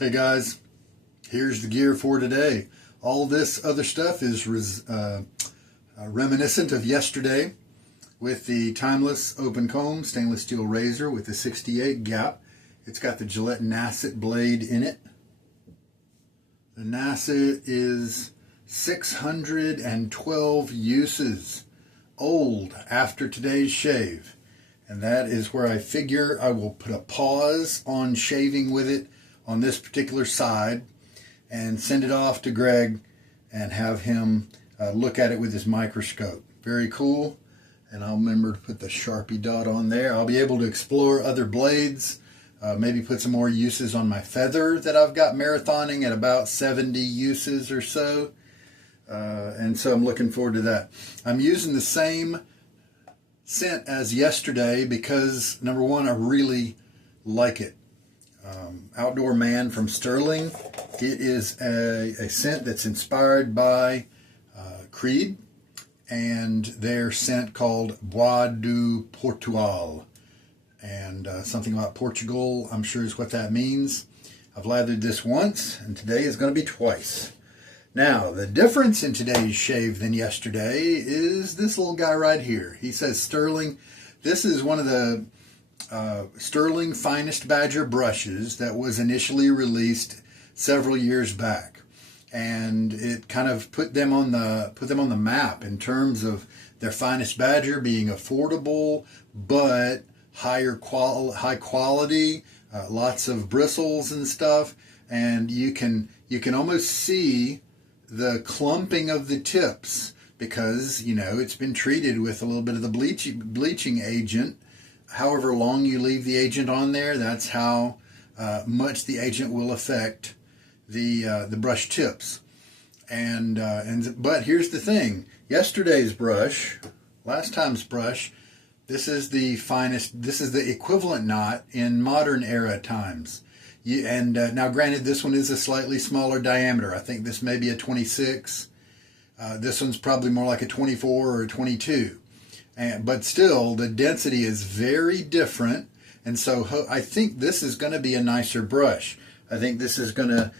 Hey guys, here's the gear for today. All this other stuff is reminiscent of yesterday with the timeless open comb stainless steel razor with the 68 gap. It's got the Gillette Nacet blade in it. The Nacet is 612 uses old after today's shave. And that is where I figure I will put a pause on shaving with it on this particular side and send it off to Greg and have him look at it with his microscope. Very cool. And I'll remember to put the Sharpie dot on there. I'll be able to explore other blades, maybe put some more uses on my feather that I've got marathoning at about 70 uses or so. And so I'm looking forward to that. I'm using the same scent as yesterday because, number one, I really like it. Outdoor Man from Stirling. It is a scent that's inspired by Creed and their scent called Bois du Portual. And something about Portugal, I'm sure is what that means. I've lathered this once, and today is going to be twice. Now, the difference in today's shave than yesterday is this little guy right here. He says Stirling. This is one of the Stirling Finest Badger brushes that was initially released several years back, and it kind of put them on the map in terms of their Finest Badger being affordable but high quality, lots of bristles and stuff, and you can almost see the clumping of the tips because, you know, it's been treated with a little bit of the bleaching agent. However long you leave the agent on there, that's how much the agent will affect the brush tips. But here's the thing: yesterday's brush, last time's brush, this is the finest. This is the equivalent knot in modern era times. Now, granted, this one is a slightly smaller diameter. I think this may be a 26. This one's probably more like a 24 or a 22. But still, the density is very different. And so I think this is going to be a nicer brush. I think this is going to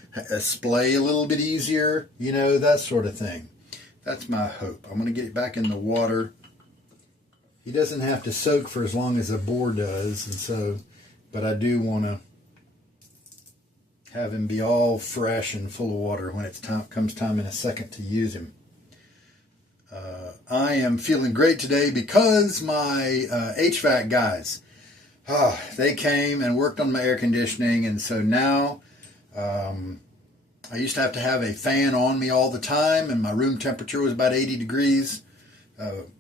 splay a little bit easier, you know, that sort of thing. That's my hope. I'm going to get it back in the water. He doesn't have to soak for as long as a boar does. And so, but I do want to have him be all fresh and full of water when it comes time in a second to use him. I am feeling great today because my HVAC guys, they came and worked on my air conditioning, and so now I used to have a fan on me all the time, and my room temperature was about 80 degrees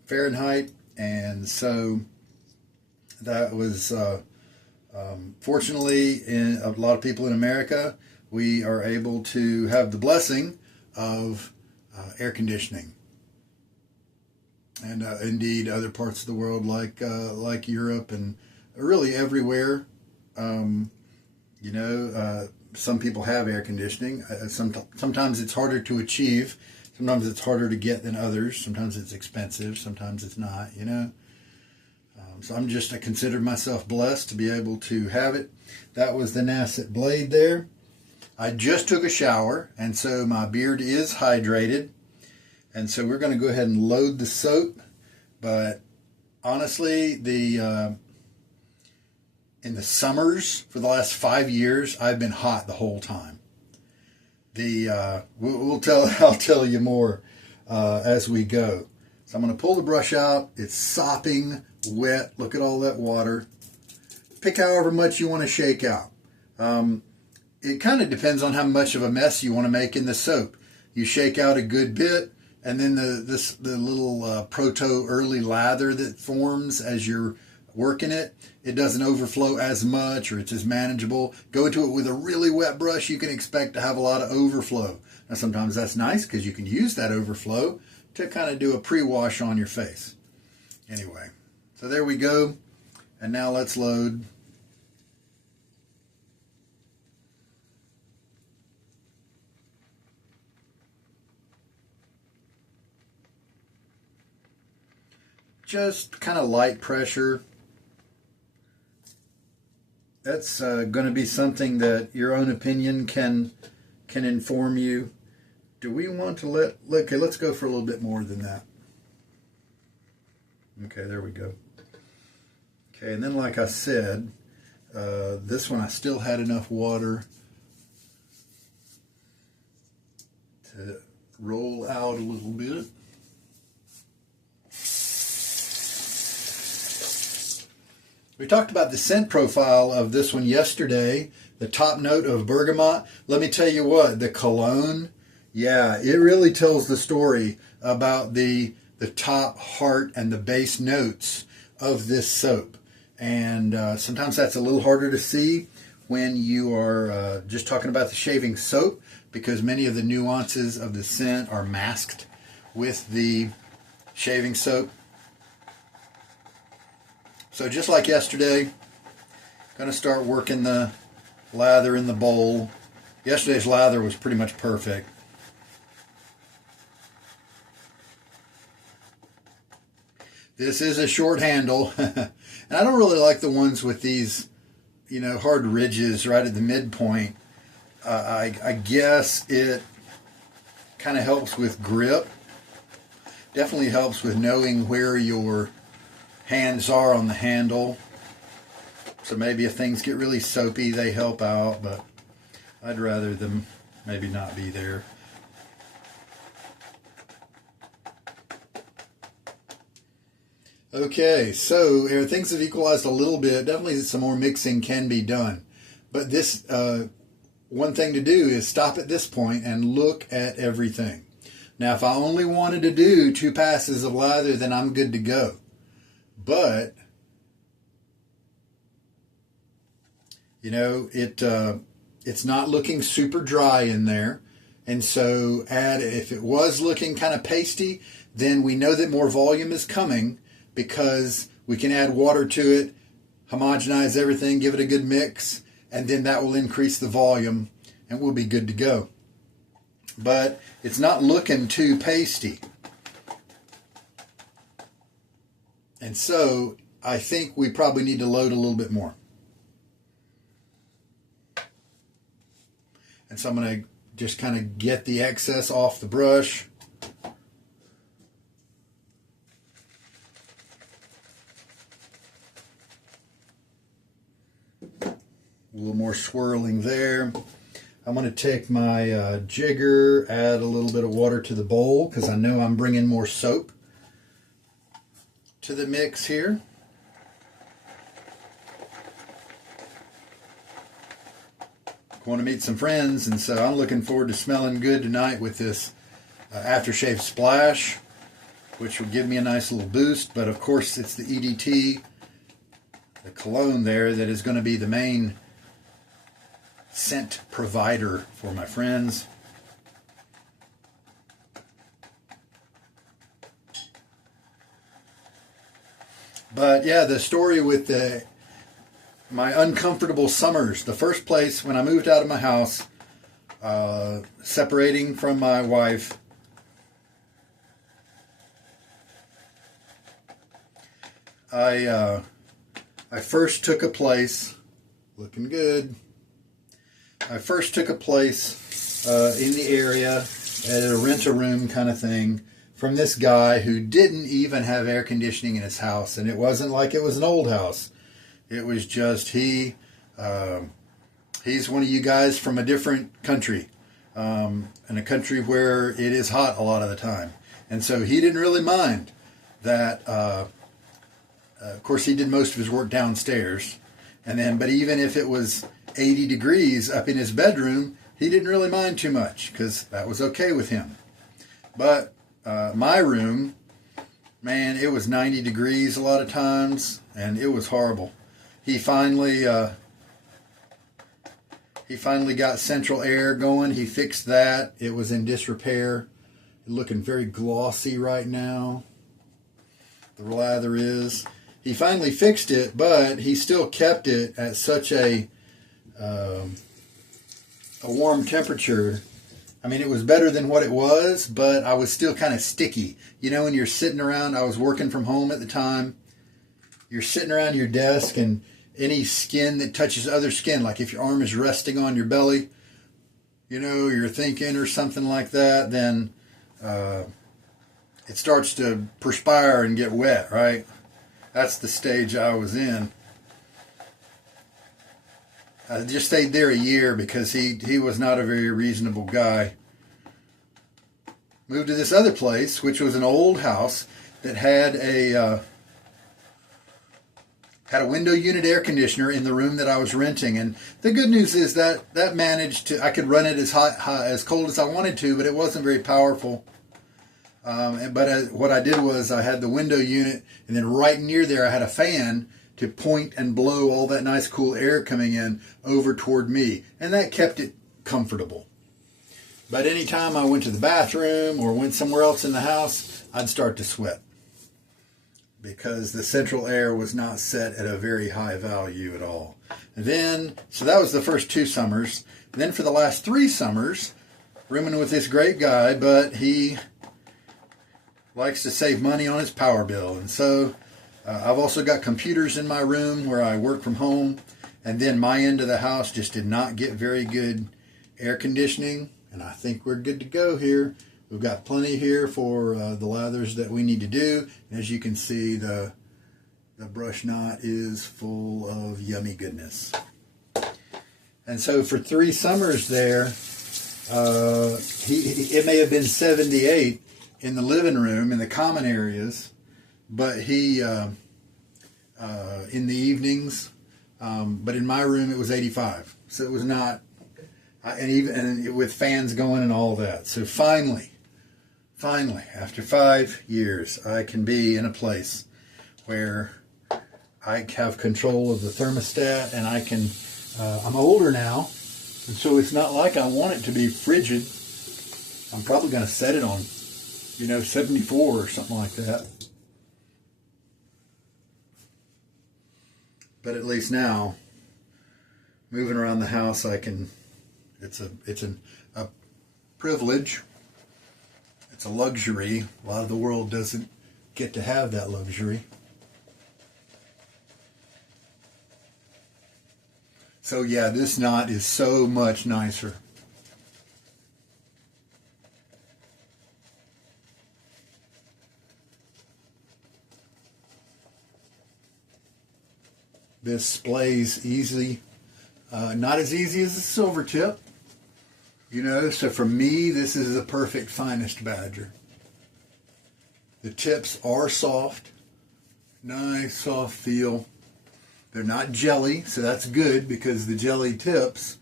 Fahrenheit, and so that was fortunately, in a lot of people in America, we are able to have the blessing of air conditioning. And indeed, other parts of the world, like Europe and really everywhere, some people have air conditioning. Sometimes it's harder to achieve. Sometimes it's harder to get than others. Sometimes it's expensive. Sometimes it's not, you know. So I consider myself blessed to be able to have it. That was the Nacet blade there. I just took a shower, and so my beard is hydrated. And so we're going to go ahead and load the soap. But honestly, in the summers for the last 5 years, I've been hot the whole time. I'll tell you more as we go. So I'm going to pull the brush out. It's sopping wet. Look at all that water. Pick however much you want to shake out. It kind of depends on how much of a mess you want to make in the soap. You shake out a good bit, and then the little proto early lather that forms as you're working it, it doesn't overflow as much, or it's as manageable. Go into it with a really wet brush, you can expect to have a lot of overflow. Now sometimes that's nice because you can use that overflow to kind of do a pre-wash on your face. Anyway, so there we go. And now let's load. Just kind of light pressure that's going to be something that your own opinion can inform you. Do we want to okay, let's go for a little bit more than that. Okay, there we go. Okay, and then like I said, this one I still had enough water to roll out a little bit. We talked about the scent profile of this one yesterday, the top note of bergamot. Let me tell you what, the cologne, yeah, it really tells the story about the top, heart, and the base notes of this soap. And sometimes that's a little harder to see when you are just talking about the shaving soap, because many of the nuances of the scent are masked with the shaving soap. So just like yesterday, going to start working the lather in the bowl. Yesterday's lather was pretty much perfect. This is a short handle, and I don't really like the ones with these, hard ridges right at the midpoint. I guess it kind of helps with grip. Definitely helps with knowing where your hands are on the handle. So maybe if things get really soapy, they help out, but I'd rather them maybe not be there. Okay, so things have equalized a little bit. Definitely some more mixing can be done. But this, one thing to do is stop at this point and look at everything. Now, if I only wanted to do 2 passes of lather, then I'm good to go. But, it's not looking super dry in there. And so if it was looking kind of pasty, then we know that more volume is coming, because we can add water to it, homogenize everything, give it a good mix, and then that will increase the volume, and we'll be good to go. But it's not looking too pasty. And so I think we probably need to load a little bit more. And so I'm going to just kind of get the excess off the brush. A little more swirling there. I'm going to take my jigger, add a little bit of water to the bowl, because I know I'm bringing more soap to the mix here. Going to meet some friends, and so I'm looking forward to smelling good tonight with this aftershave splash, which will give me a nice little boost. But of course, it's the EDT, the cologne there, that is going to be the main scent provider for my friends. But yeah, the story with my uncomfortable summers. The first place when I moved out of my house, separating from my wife, I first took a place, looking good. I first took a place in the area at a rent-a-room kind of thing from this guy who didn't even have air conditioning in his house. And it wasn't like it was an old house. It was just he's one of you guys from a different country, in a country where it is hot a lot of the time. And so he didn't really mind that. Of course, he did most of his work downstairs. But even if it was 80 degrees up in his bedroom, he didn't really mind too much, because that was okay with him. But my room, man, it was 90 degrees a lot of times, and it was horrible. He finally got central air going. He fixed that. It was in disrepair. Looking very glossy right now. The lather is. He finally fixed it, but he still kept it at such a warm temperature. I mean, it was better than what it was, but I was still kind of sticky. When you're sitting around, I was working from home at the time. You're sitting around your desk, and any skin that touches other skin, like if your arm is resting on your belly, you know, you're thinking or something like that, then it starts to perspire and get wet, right? That's the stage I was in. I just stayed there a year because he was not a very reasonable guy. Moved to this other place, which was an old house that had a window unit air conditioner in the room that I was renting. And the good news is that managed to, I could run it as hot, as cold as I wanted to, but it wasn't very powerful. What I did was I had the window unit, and then right near there I had a fan to point and blow all that nice cool air coming in over toward me, and that kept it comfortable. But anytime I went to the bathroom or went somewhere else in the house, I'd start to sweat because the central air was not set at a very high value at all. And then, so that was the first 2 summers. And then for the last 3 summers, rooming with this great guy, but he likes to save money on his power bill. And so I've also got computers in my room where I work from home. And then my end of the house just did not get very good air conditioning. And I think we're good to go here. We've got plenty here for the lathers that we need to do. And as you can see, the brush knot is full of yummy goodness. And so for 3 summers there, it may have been 78 in the living room, in the common areas, but he, in the evenings, but in my room it was 85. So it was not, and with fans going and all that. So finally, after 5 years, I can be in a place where I have control of the thermostat, and I can, I'm older now, and so it's not like I want it to be frigid. I'm probably going to set it on, 74 or something like that. But at least now, moving around the house, I can, it's a privilege. It's a luxury. A lot of the world doesn't get to have that luxury. So yeah, this knot is so much nicer. This splays easy, not as easy as a silver tip, so for me, this is the perfect finest badger. The tips are soft, nice soft feel. They're not jelly, so that's good, because the jelly tips,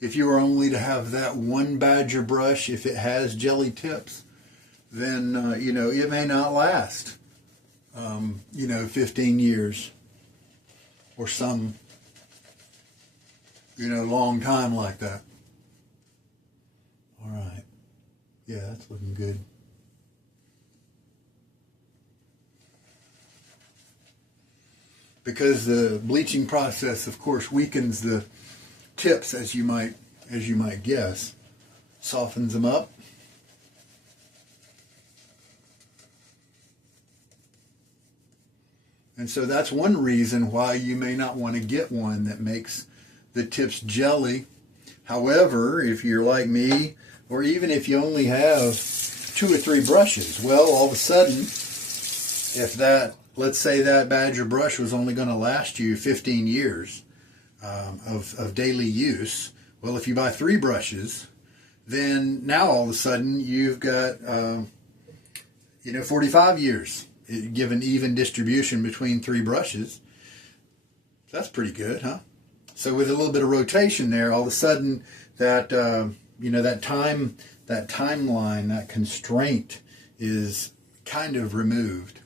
if you were only to have that one badger brush, if it has jelly tips, then, it may not last, 15 years. Or some, long time like that. All right. Yeah, that's looking good. Because the bleaching process, of course, weakens the tips, as you might guess, softens them up. And so that's one reason why you may not want to get one that makes the tips jelly. However, if you're like me, or even if you only have 2 or 3 brushes, well, all of a sudden, let's say that badger brush was only going to last you 15 years of daily use. Well, if you buy 3 brushes, then now all of a sudden you've got, 45 years. Given even distribution between 3 brushes. That's pretty good, huh? So with a little bit of rotation there, all of a sudden that that timeline, that constraint is kind of removed.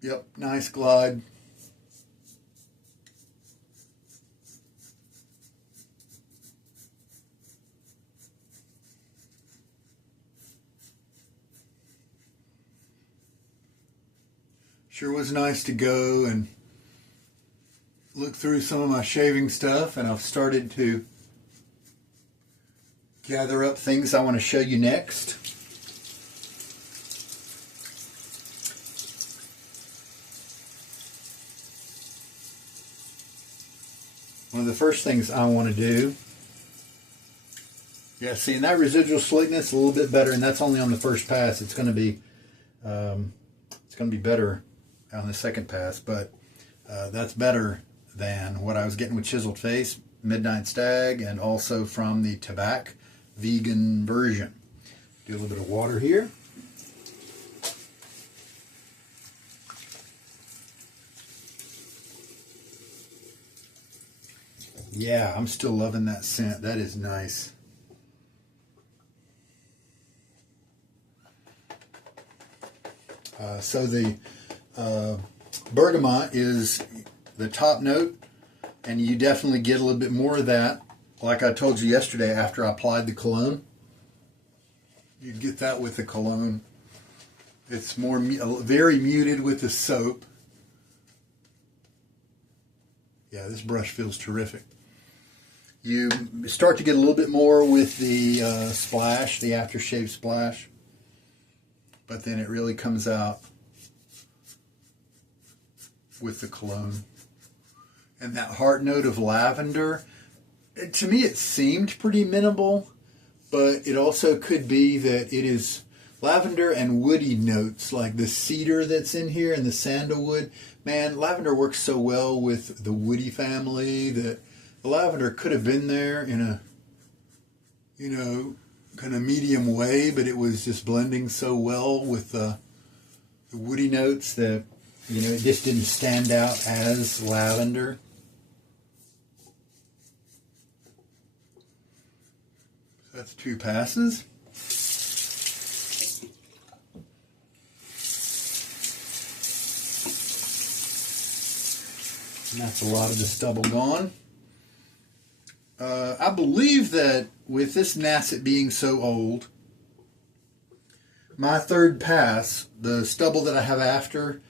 Yep, nice glide. Sure was nice to go and look through some of my shaving stuff, and I've started to gather up things I want to show you next. One of the first things I want to do, yeah, see, and that residual slickness a little bit better, and that's only on the first pass. It's going to be better on the second pass, but that's better than what I was getting with Chiseled Face, Midnight Stag, and also from the Tobacco vegan version. Do a little bit of water here. Yeah, I'm still loving that scent. That is nice. So the bergamot is the top note, and you definitely get a little bit more of that. Like I told you yesterday, after I applied the cologne, you get that with the cologne. It's more very muted with the soap. Yeah, this brush feels terrific. You start to get a little bit more with the splash, the aftershave splash, but then it really comes out with the cologne. And that heart note of lavender, to me it seemed pretty minimal, but it also could be that it is lavender and woody notes, like the cedar that's in here and the sandalwood. Man, lavender works so well with the woody family that the lavender could have been there in a, kind of medium way, but it was just blending so well with the woody notes that, it just didn't stand out as lavender. So that's 2 passes. And that's a lot of the stubble gone. I believe that with this Nacet being so old, my third pass, the stubble that I have after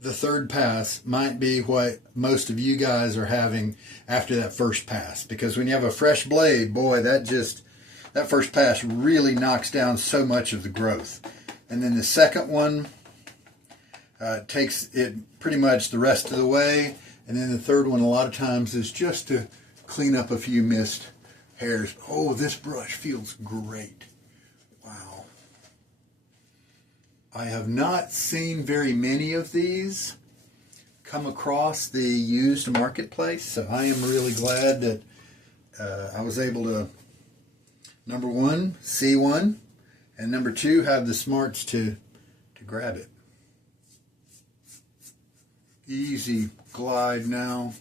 the third pass, might be what most of you guys are having after that first pass. Because when you have a fresh blade, boy, that first pass really knocks down so much of the growth. And then the second one takes it pretty much the rest of the way. And then the third one, a lot of times, is just to clean up a few missed hairs. Oh, this brush feels great. Wow. I have not seen very many of these come across the used marketplace, so I am really glad that I was able to, number one, see one, and number two, have the smarts to grab it. Easy glide now.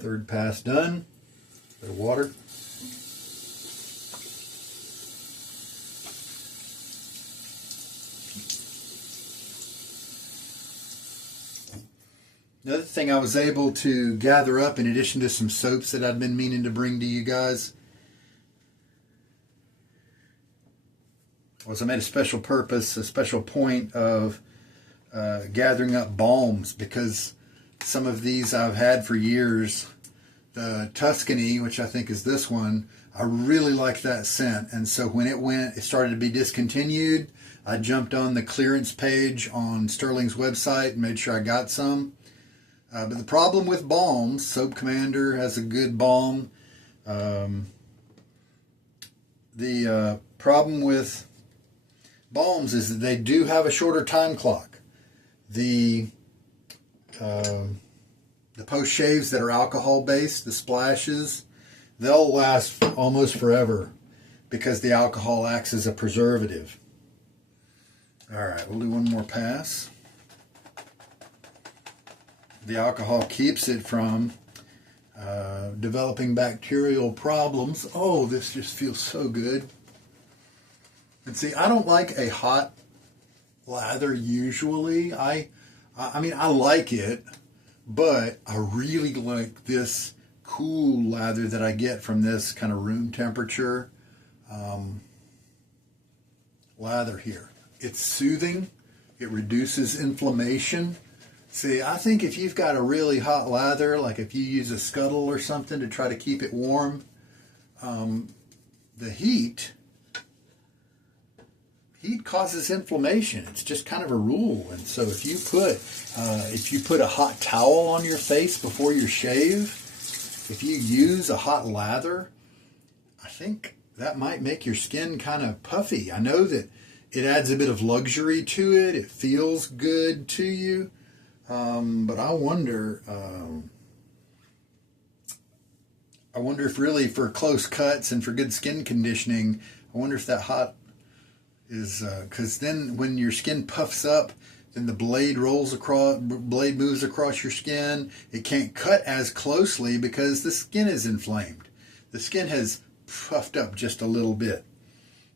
Third pass done. Bit of water. Another thing I was able to gather up, in addition to some soaps that I'd been meaning to bring to you guys, was I made a special point of gathering up balms, because some of these I've had for years. The Tuscany, which I think is this one, I really liked that scent, and so when it started to be discontinued, I jumped on the clearance page on Stirling's website and made sure I got some. But the problem with balms, Soap Commander has a good balm. The problem with balms is that they do have a shorter time clock. The post shaves that are alcohol based, the splashes, they'll last almost forever because the alcohol acts as a preservative. Alright, we'll do one more pass. The alcohol keeps it from developing bacterial problems. Oh, this just feels so good. And see, I don't like a hot lather usually. I mean, I like it, but I really like this cool lather that I get from this kind of room temperature lather here. It's soothing. It reduces inflammation. See, I think if you've got a really hot lather, like if you use a scuttle or something to try to keep it warm, the heat causes inflammation. It's just kind of a rule. And so if you put a hot towel on your face before you shave, if you use a hot lather, I think that might make your skin kind of puffy. I know that it adds a bit of luxury to it. It feels good to you. But I wonder if really for close cuts and for good skin conditioning, I wonder if that hot is, because then when your skin puffs up, then the blade moves across your skin. It can't cut as closely because the skin is inflamed. The skin has puffed up just a little bit.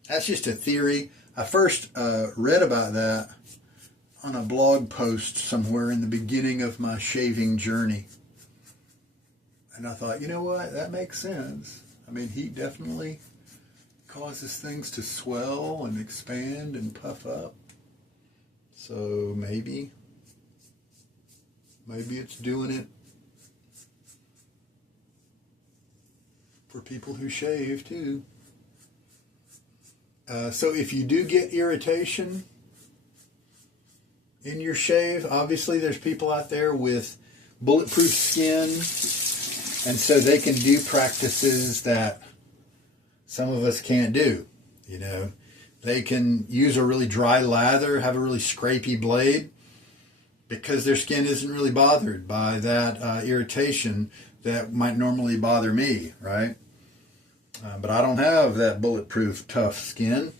That's just a theory. I first read about that on a blog post somewhere in the beginning of my shaving journey. And I thought, you know what, that makes sense. I mean, heat definitely causes things to swell and expand and puff up. So maybe it's doing it for people who shave too. So if you do get irritation in your shave, obviously there's people out there with bulletproof skin, and so they can do practices that some of us can't do. You know, they can use a really dry lather, have a really scrapey blade, because their skin isn't really bothered by that irritation that might normally bother me, right? But I don't have that bulletproof tough skin.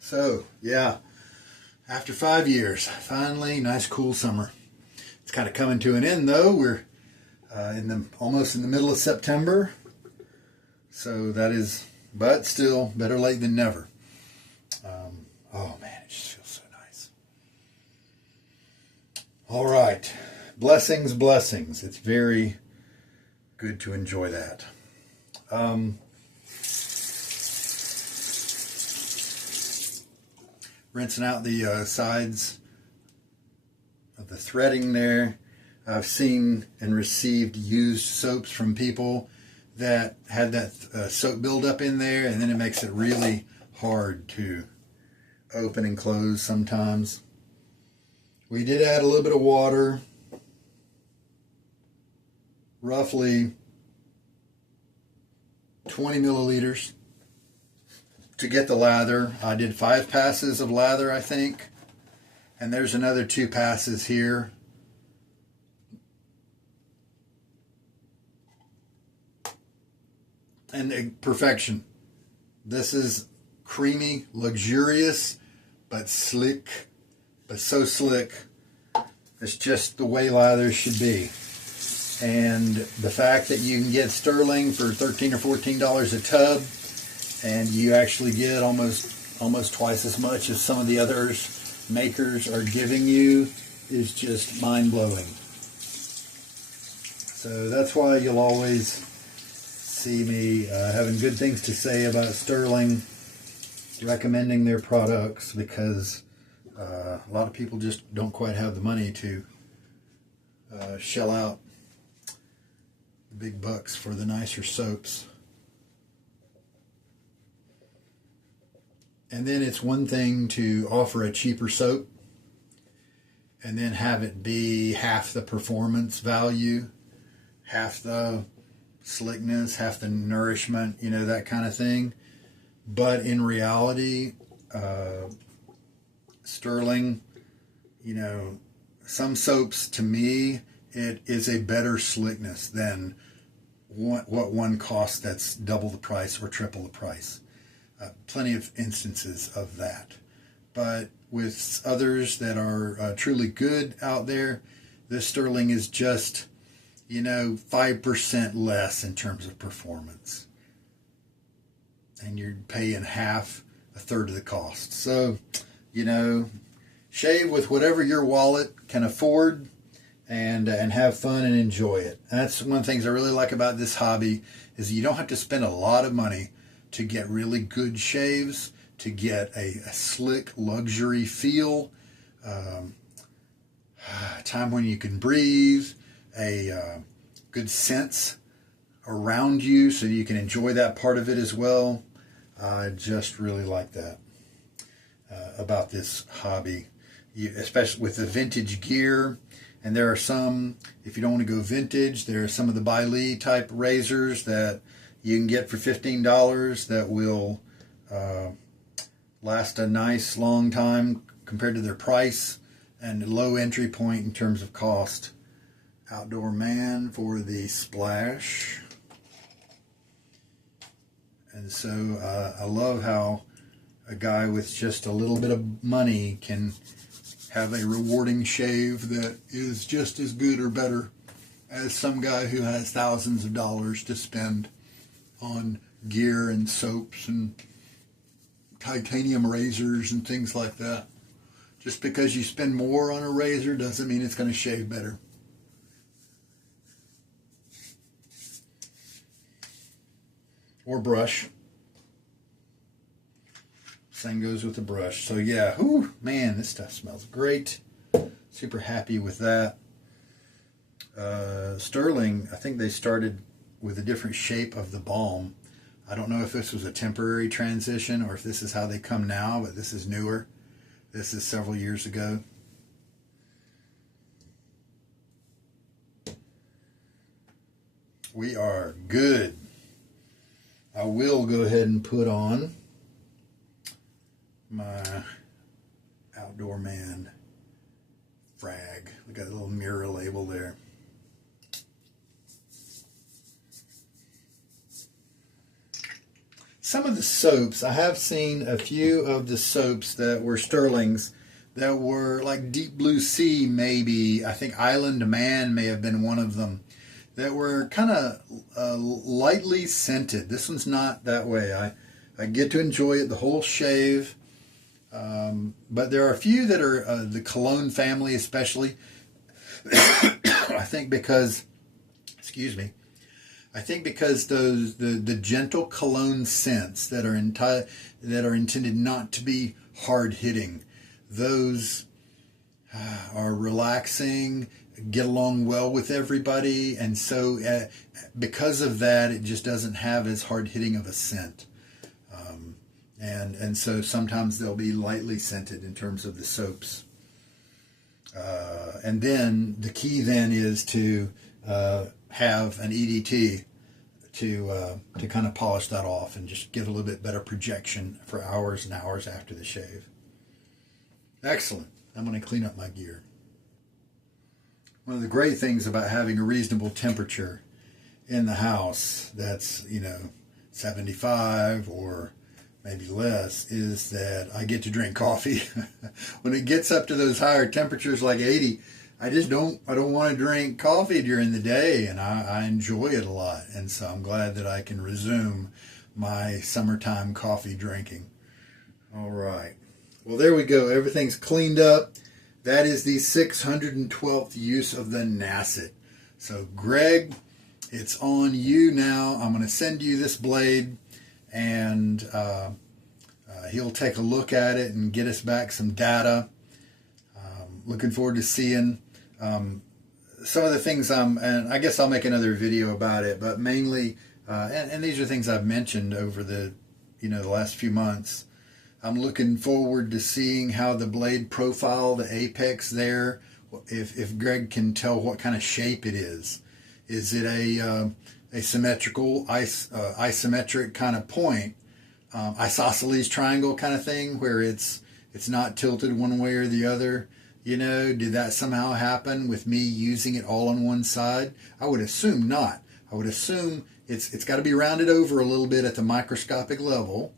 So, yeah, after 5 years, finally, nice cool summer. It's kind of coming to an end, though. We're almost in the middle of September. So that is, but still, better late than never. Oh, man, it just feels so nice. All right. Blessings, blessings. It's very good to enjoy that. Rinsing out the sides of the threading there. I've seen and received used soaps from people that had that soap buildup in there, and then it makes it really hard to open and close sometimes. We did add a little bit of water, roughly 20 milliliters. To get the lather. I did 5 passes of lather, I think. And there's another 2 passes here. And perfection. This is creamy, luxurious, but slick. But so slick. It's just the way lathers should be. And the fact that you can get Stirling for $13 or $14 a tub, and you actually get almost twice as much as some of the others makers are giving you is just mind-blowing. So that's why you'll always see me having good things to say about Stirling, recommending their products, because a lot of people just don't quite have the money to shell out the big bucks for the nicer soaps. And then it's one thing to offer a cheaper soap and then have it be half the performance value, half the slickness, half the nourishment, you know, that kind of thing. But in reality, Stirling, you know, some soaps, to me, it is a better slickness than what one costs that's double the price or triple the price. Plenty of instances of that. But with others that are truly good out there, this Stirling is just, 5% less in terms of performance. And you're paying a third of the cost. So, shave with whatever your wallet can afford and have fun and enjoy it. And that's one of the things I really like about this hobby is you don't have to spend a lot of money to get really good shaves, to get a slick luxury feel, time when you can breathe, a good sense around you so you can enjoy that part of it as well. I just really like that about this hobby, especially with the vintage gear. And there are some, if you don't want to go vintage, there are some of the Bailey type razors that you can get for $15 that will last a nice long time compared to their price and low entry point in terms of cost. Outdoor Man for the splash. And so I love how a guy with just a little bit of money can have a rewarding shave that is just as good or better as some guy who has thousands of dollars to spend on gear and soaps and titanium razors and things like that. Just because you spend more on a razor doesn't mean it's going to shave better. Or brush. Same goes with the brush. So yeah, whew, man, this stuff smells great. Super happy with that. Stirling, I think they started with a different shape of the balm. I don't know if this was a temporary transition or if this is how they come now, but this is newer. This is several years ago. We are good. I will go ahead and put on my Outdoor Man frag. We got a little mirror label there. Some of the soaps, I have seen a few of the soaps that were Stirlings that were like Deep Blue Sea maybe. I think Island Man may have been one of them. That were kind of lightly scented. This one's not that way. I get to enjoy it the whole shave. But there are a few that are the cologne family especially. I think because those the gentle cologne scents that are intended not to be hard hitting, those are relaxing, get along well with everybody, and so because of that, it just doesn't have as hard hitting of a scent. And so sometimes they'll be lightly scented in terms of the soaps. And then the key then is to have an EDT to kind of polish that off and just get a little bit better projection for hours and hours after the shave. Excellent. I'm going to clean up my gear. One of the great things about having a reasonable temperature in the house that's, 75 or maybe less is that I get to drink coffee. When it gets up to those higher temperatures like 80, I don't want to drink coffee during the day, and I enjoy it a lot. And so I'm glad that I can resume my summertime coffee drinking. All right. Well, there we go. Everything's cleaned up. That is the 612th use of the Nacet. So, Greg, it's on you now. I'm going to send you this blade, and he'll take a look at it and get us back some data. Looking forward to seeing some of the things and I guess I'll make another video about it, but mainly, and these are things I've mentioned over the last few months. I'm looking forward to seeing how the blade profile, the apex there, if Greg can tell what kind of shape it is. Is it a symmetrical, isometric kind of point, isosceles triangle kind of thing, where it's not tilted one way or the other? You know, did that somehow happen with me using it all on one side? I would assume not. I would assume it's got to be rounded over a little bit at the microscopic level.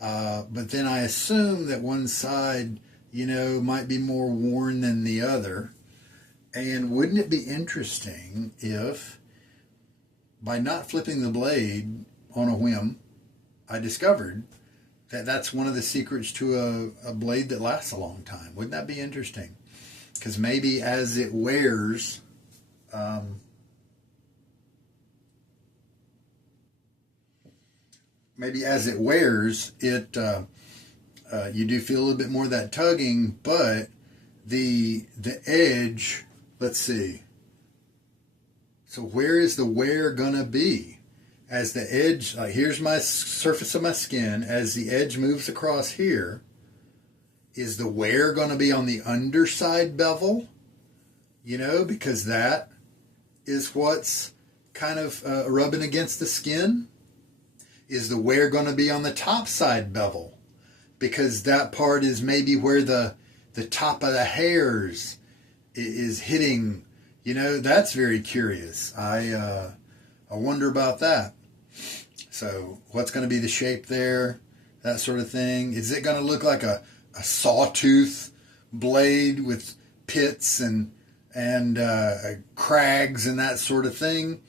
But then I assume that one side, you know, might be more worn than the other. And wouldn't it be interesting if, by not flipping the blade on a whim, I discovered that that's one of the secrets to a blade that lasts a long time? Wouldn't that be interesting? Because maybe as it wears, you do feel a little bit more of that tugging, but the edge, let's see. So where is the wear gonna be? As the edge, here's my surface of my skin, as the edge moves across here, is the wear gonna be on the underside bevel? You know, because that is what's kind of rubbing against the skin. Is the wear gonna be on the top side bevel? Because that part is maybe where the top of the hairs is hitting. You know, that's very curious. I wonder about that. So what's going to be the shape there? That sort of thing. Is it going to look like a sawtooth blade with pits and crags and that sort of thing?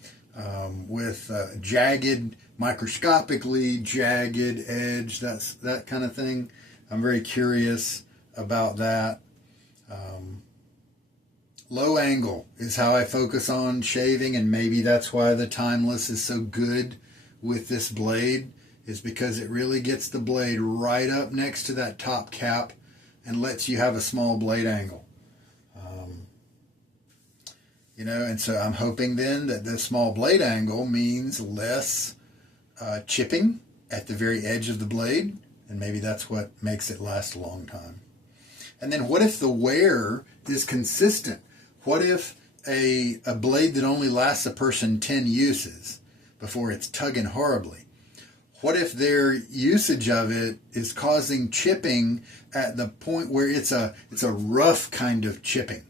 With jagged, microscopically jagged edge, that kind of thing. I'm very curious about that. Low angle is how I focus on shaving, and maybe that's why the Timeless is so good with this blade, is because it really gets the blade right up next to that top cap and lets you have a small blade angle. You know, and so I'm hoping then that the small blade angle means less chipping at the very edge of the blade, and maybe that's what makes it last a long time. And then what if the wear is consistent? What if a blade that only lasts a person 10 uses before it's tugging horribly? What if their usage of it is causing chipping at the point where it's a rough kind of chipping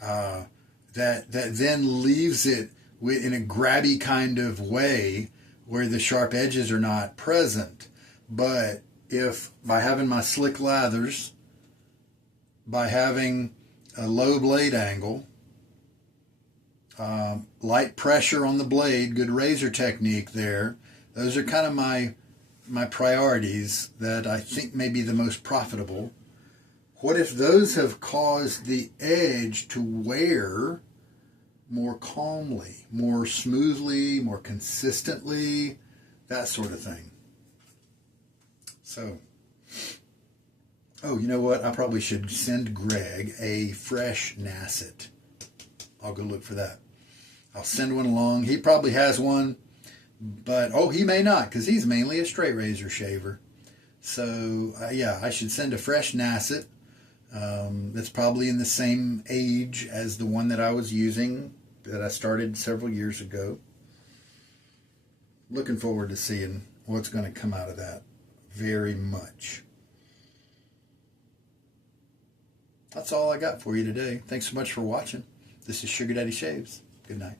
that then leaves it in a grabby kind of way where the sharp edges are not present? But if by having my slick lathers, by having a low blade angle, light pressure on the blade, good razor technique there, those are kind of my priorities that I think may be the most profitable. What if those have caused the edge to wear more calmly, more smoothly, more consistently, that sort of thing? So, oh, you know what? I probably should send Greg a fresh Nacet. I'll go look for that. I'll send one along. He probably has one, but, oh, he may not, because he's mainly a straight razor shaver. So, yeah, I should send a fresh Nacet. That's probably in the same age as the one that I was using, that I started several years ago. Looking forward to seeing what's going to come out of that very much. That's all I got for you today. Thanks so much for watching. This is Sugar Daddy Shaves. Good night.